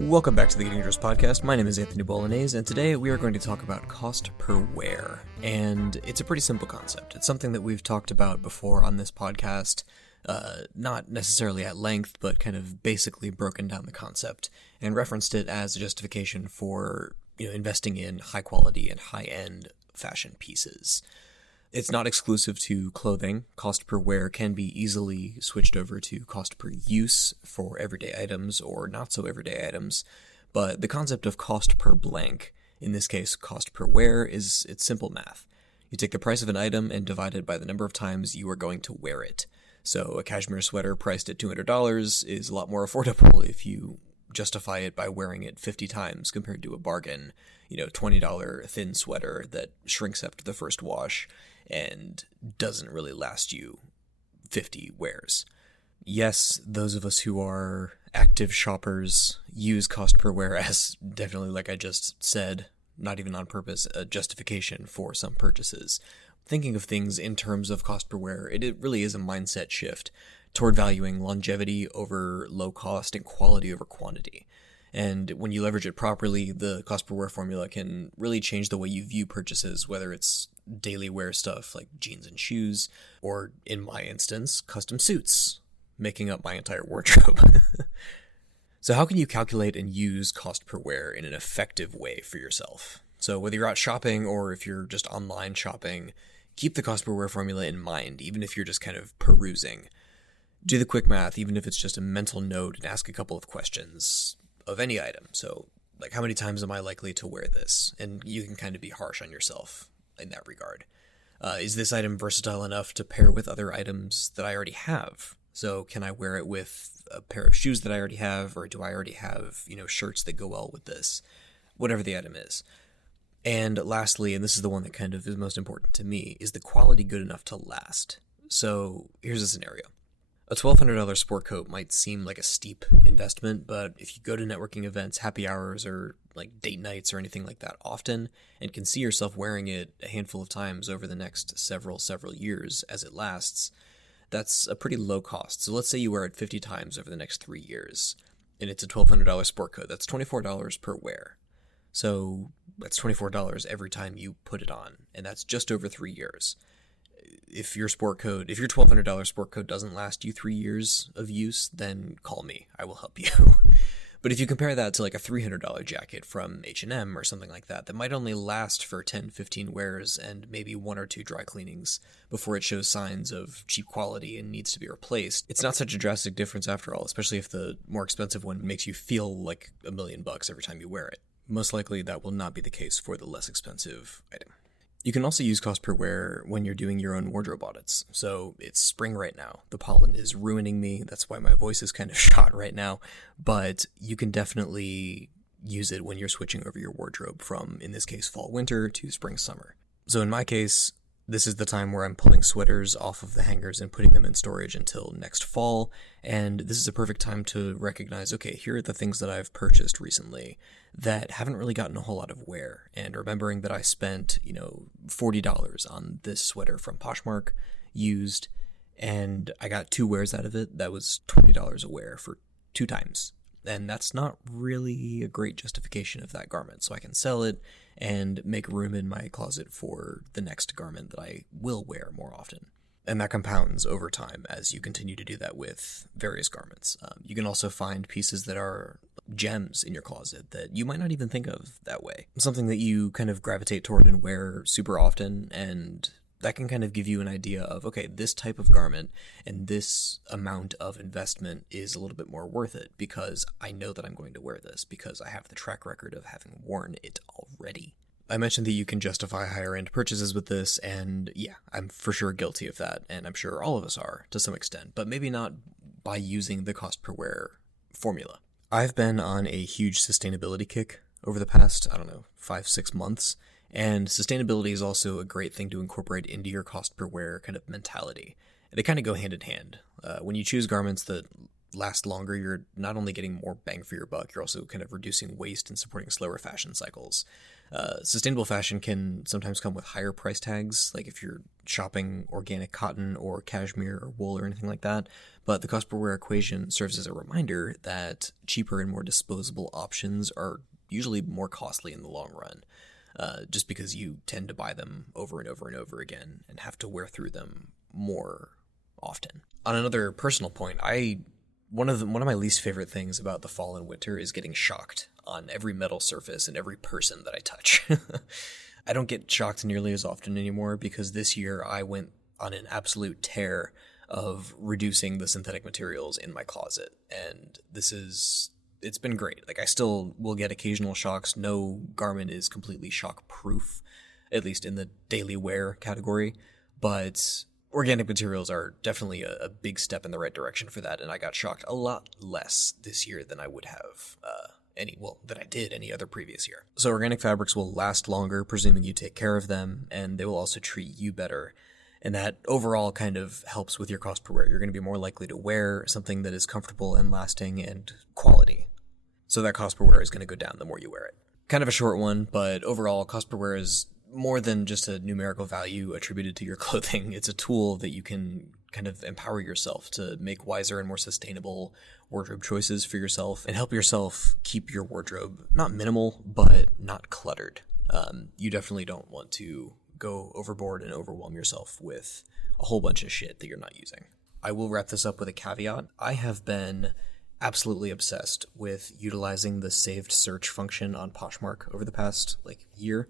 Welcome back to the Getting Dressed podcast. My name is Anthony Bolognese, and today we are going to talk about cost per wear. And it's a pretty simple concept. It's something that we've talked about before on this podcast, not necessarily at length, but kind of basically broken down the concept and referenced it as a justification for, investing in high quality and high end fashion pieces. It's not exclusive to clothing. Cost per wear can be easily switched over to cost per use for everyday items or not so everyday items. But the concept of cost per blank, in this case cost per wear, it's simple math. You take the price of an item and divide it by the number of times you are going to wear it. So a cashmere sweater priced at $200 is a lot more affordable if you justify it by wearing it 50 times compared to a bargain, $20 thin sweater that shrinks after the first wash and doesn't really last you 50 wears. Yes, those of us who are active shoppers use cost per wear as definitely, like I just said, not even on purpose, a justification for some purchases. Thinking of things in terms of cost per wear, it really is a mindset shift toward valuing longevity over low cost and quality over quantity. And when you leverage it properly, the cost per wear formula can really change the way you view purchases, whether it's daily wear stuff like jeans and shoes, or in my instance, custom suits, making up my entire wardrobe. So how can you calculate and use cost per wear in an effective way for yourself? So whether you're out shopping or if you're just online shopping, keep the cost per wear formula in mind, even if you're just kind of perusing. Do the quick math, even if it's just a mental note, and ask a couple of questions of any item. So, like, how many times am I likely to wear this? And you can kind of be harsh on yourself in that regard. Is this item versatile enough to pair with other items that I already have? So can I wear it with a pair of shoes that I already have, or do I already have, shirts that go well with this? Whatever the item is. And lastly, and this is the one that kind of is most important to me, is the quality good enough to last? So here's a scenario. A $1,200 sport coat might seem like a steep investment, but if you go to networking events, happy hours, or like date nights or anything like that often, and can see yourself wearing it a handful of times over the next several years as it lasts, that's a pretty low cost. So let's say you wear it 50 times over the next 3 years, and it's a $1,200 sport coat. That's $24 per wear. So that's $24 every time you put it on, and that's just over 3 years. If your $1,200 sport coat doesn't last you 3 years of use, then call me. I will help you. But if you compare that to like a $300 jacket from H&M or something like that might only last for 10, 15 wears and maybe 1 or 2 dry cleanings before it shows signs of cheap quality and needs to be replaced, it's not such a drastic difference after all, especially if the more expensive one makes you feel like $1 million every time you wear it. Most likely that will not be the case for the less expensive item. You can also use cost per wear when you're doing your own wardrobe audits. So it's spring right now. The pollen is ruining me. That's why my voice is kind of shot right now. But you can definitely use it when you're switching over your wardrobe from, in this case, fall, winter to spring, summer. So in my case, this is the time where I'm pulling sweaters off of the hangers and putting them in storage until next fall. And this is a perfect time to recognize, okay, here are the things that I've purchased recently that haven't really gotten a whole lot of wear. And remembering that I spent, $40 on this sweater from Poshmark used, and I got 2 wears out of it. That was $20 a wear for 2 times. And that's not really a great justification of that garment. So I can sell it and make room in my closet for the next garment that I will wear more often. And that compounds over time as you continue to do that with various garments. You can also find pieces that are gems in your closet that you might not even think of that way. Something that you kind of gravitate toward and wear super often, and that can kind of give you an idea of, okay, this type of garment and this amount of investment is a little bit more worth it because I know that I'm going to wear this because I have the track record of having worn it already. I mentioned that you can justify higher end purchases with this, and yeah, I'm for sure guilty of that, and I'm sure all of us are to some extent, but maybe not by using the cost per wear formula. I've been on a huge sustainability kick over the past, 5-6 months, and sustainability is also a great thing to incorporate into your cost per wear kind of mentality. They kind of go hand in hand. When you choose garments that last longer, you're not only getting more bang for your buck, you're also kind of reducing waste and supporting slower fashion cycles. Sustainable fashion can sometimes come with higher price tags. Like if you're shopping organic cotton or cashmere or wool or anything like that, but the cost per wear equation serves as a reminder that cheaper and more disposable options are usually more costly in the long run, just because you tend to buy them over and over and over again and have to wear through them more often. On another personal point, one of my least favorite things about the fall and winter is getting shocked on every metal surface and every person that I touch. I don't get shocked nearly as often anymore because this year I went on an absolute tear of reducing the synthetic materials in my closet, and it's been great. Like, I still will get occasional shocks. No garment is completely shock proof, at least in the daily wear category, but organic materials are definitely a big step in the right direction for that, and I got shocked a lot less this year than I would have than I did any other previous year. So organic fabrics will last longer, presuming you take care of them, and they will also treat you better. And that overall kind of helps with your cost per wear. You're going to be more likely to wear something that is comfortable and lasting and quality. So that cost per wear is going to go down the more you wear it. Kind of a short one, but overall, cost per wear is more than just a numerical value attributed to your clothing. It's a tool that you can kind of empower yourself to make wiser and more sustainable wardrobe choices for yourself and help yourself keep your wardrobe not minimal, but not cluttered. You definitely don't want to go overboard and overwhelm yourself with a whole bunch of shit that you're not using. I will wrap this up with a caveat. I have been absolutely obsessed with utilizing the saved search function on Poshmark over the past year,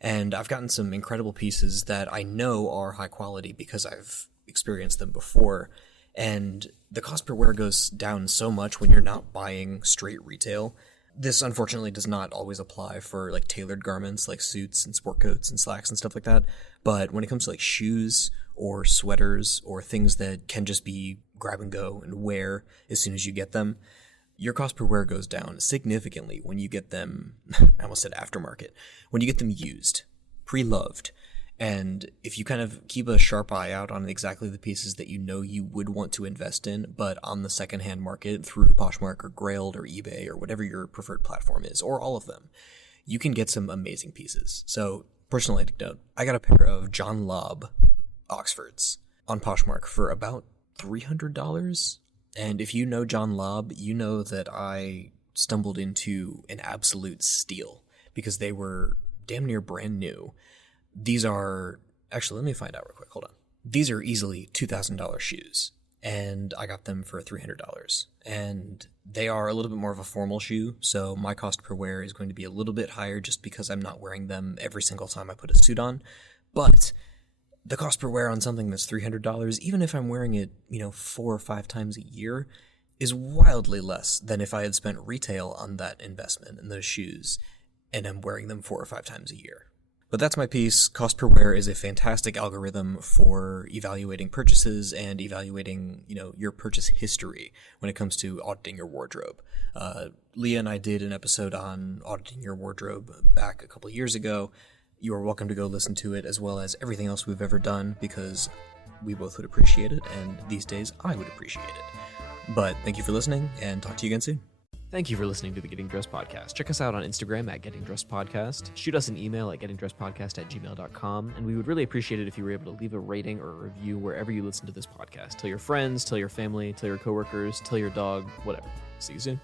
and I've gotten some incredible pieces that I know are high quality because I've experienced them before, and the cost per wear goes down so much when you're not buying straight retail. This unfortunately does not always apply for tailored garments like suits and sport coats and slacks and stuff like that, but when it comes to shoes or sweaters or things that can just be grab and go and wear as soon as you get them, your cost per wear goes down significantly when you get them, I almost said aftermarket, when you get them used, pre-loved. And if you kind of keep a sharp eye out on exactly the pieces that you know you would want to invest in, but on the secondhand market through Poshmark or Grailed or eBay or whatever your preferred platform is, or all of them, you can get some amazing pieces. So, personal anecdote, I got a pair of John Lobb Oxfords on Poshmark for about $300. And if you know John Lobb, you know that I stumbled into an absolute steal because they were damn near brand new. These are, actually, let me find out real quick, hold on. These are easily $2,000 shoes, and I got them for $300. And they are a little bit more of a formal shoe, so my cost per wear is going to be a little bit higher just because I'm not wearing them every single time I put a suit on. But the cost per wear on something that's $300, even if I'm wearing it, 4 or 5 times a year, is wildly less than if I had spent retail on that investment in those shoes, and I'm wearing them 4 or 5 times a year. But that's my piece. Cost per wear is a fantastic algorithm for evaluating purchases and evaluating, your purchase history when it comes to auditing your wardrobe. Leah and I did an episode on auditing your wardrobe back a couple of years ago. You are welcome to go listen to it, as well as everything else we've ever done, because we both would appreciate it, and these days I would appreciate it. But thank you for listening, and talk to you again soon. Thank you for listening to the Getting Dressed Podcast. Check us out on Instagram at Getting Dressed Podcast. Shoot us an email at gettingdressedpodcast@gmail.com. And we would really appreciate it if you were able to leave a rating or a review wherever you listen to this podcast. Tell your friends, tell your family, tell your coworkers, tell your dog, whatever. See you soon.